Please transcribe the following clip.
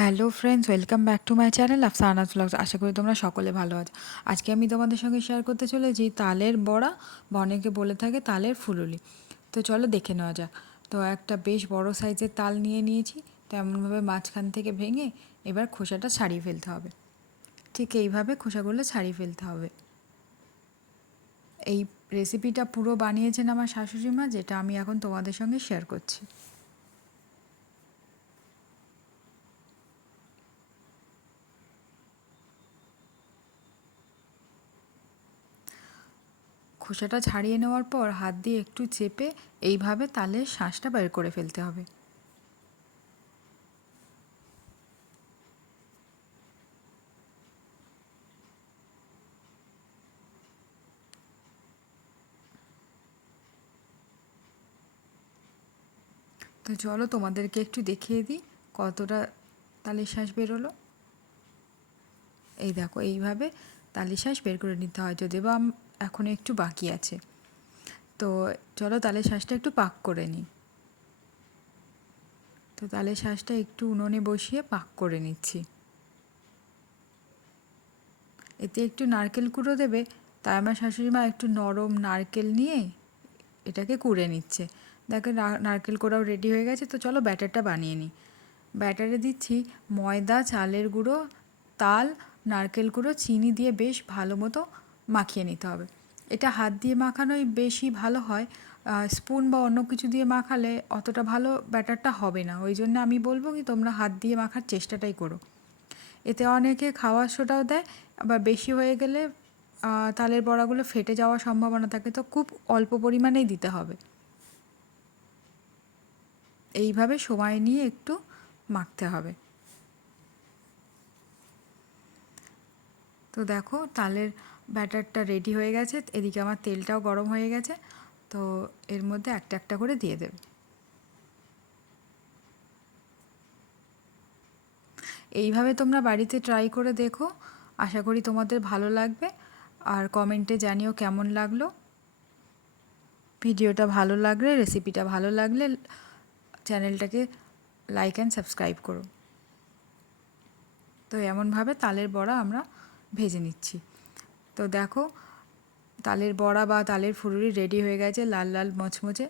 Hello friends, welcome back to my channel Afsana's blogs. আশা করি তোমরা সকলে ভালো আছো। আজকে আমি তোমাদের সঙ্গে শেয়ার করতে চলেছি তালের বড়া বা অনেকে বলে থাকে তালের ফুলুলি। তো চলো দেখে নেওয়া যাক। তো একটা বেশ বড় সাইজের তাল নিয়ে নিয়েছি। তো এমনভাবে মাঝখান থেকে ভেঙে এবার খোসাটা ছাড়িয়ে ফেলতে হবে। ঠিক এইভাবে খোসাগুলো ছাড়িয়ে ফেলতে হবে। এই রেসিপিটা পুরো বানিয়েছেন আমার শাশুড়ি মা, যেটা আমি এখন তোমাদের সঙ্গে শেয়ার করছি। খোসাটা ছাড়িয়ে নেওয়ার পর হাত দিয়ে একটু চেপে এইভাবে তালের শাঁসটা বের করে ফেলতে হবে। তো চলো তোমাদেরকে একটু দেখিয়ে দিই কতটা তালের শাঁস বেরোলো। এই দেখো, এইভাবে তালের শাঁস বের করে নিতে হয়, যদিও বা এখনও একটু বাকি আছে। তো চলো তালের শাঁসটা একটু পাক করে নিই। তো তালের শাঁসটা একটু উনুনে বসিয়ে পাক করে নিচ্ছি। এতে একটু নারকেল কুড়ো দেবে, তাই আমার শাশুড়ি মা একটু নরম নারকেল নিয়ে এটাকে কুড়ে নিচ্ছে। দেখো নারকেল কোড়াও রেডি হয়ে গেছে। তো চলো ব্যাটারটা বানিয়ে নিই। ব্যাটারে দিচ্ছি ময়দা, চালের গুঁড়ো, তাল, নারকেল গুঁড়ো, চিনি দিয়ে বেশ ভালো মতো মাখিয়ে নিতে হবে। এটা হাত দিয়ে মাখানোই বেশি ভালো হয়। স্পুন বা অন্য কিছু দিয়ে মাখালে অতটা ভালো ব্যাটারটা হবে না। ওই জন্য আমি বলবো কি তোমরা হাত দিয়ে মাখার চেষ্টাটাই করো। এতে অনেকে খাওয়ার সোডাও দেয়, আবার বেশি হয়ে গেলে তালের বড়াগুলো ফেটে যাওয়ার সম্ভাবনা থাকে। তো খুব অল্প পরিমাণেই দিতে হবে। এইভাবে সময় নিয়ে একটু মাখতে হবে। তো দেখো তালের ব্যাটারটা রেডি হয়ে গেছে। এদিকে আমার তেলটাও গরম হয়ে গেছে। তো এর মধ্যে একটা একটা করে দিয়ে দেব। এইভাবে তোমরা বাড়িতে ট্রাই করে দেখো, আশা করি তোমাদের ভালো লাগবে। আর কমেন্টে জানিও কেমন লাগলো। ভিডিওটা ভালো লাগলে, রেসিপিটা ভালো লাগলে চ্যানেলটাকে লাইক অ্যান্ড সাবস্ক্রাইব করো। তো এমনভাবে তালের বড়া আমরা ভেজে নিচ্ছি। তো দেখো তালের বড়া বা তালের ফুলুরি রেডি হয়ে গেছে, লাল লাল মচমচে।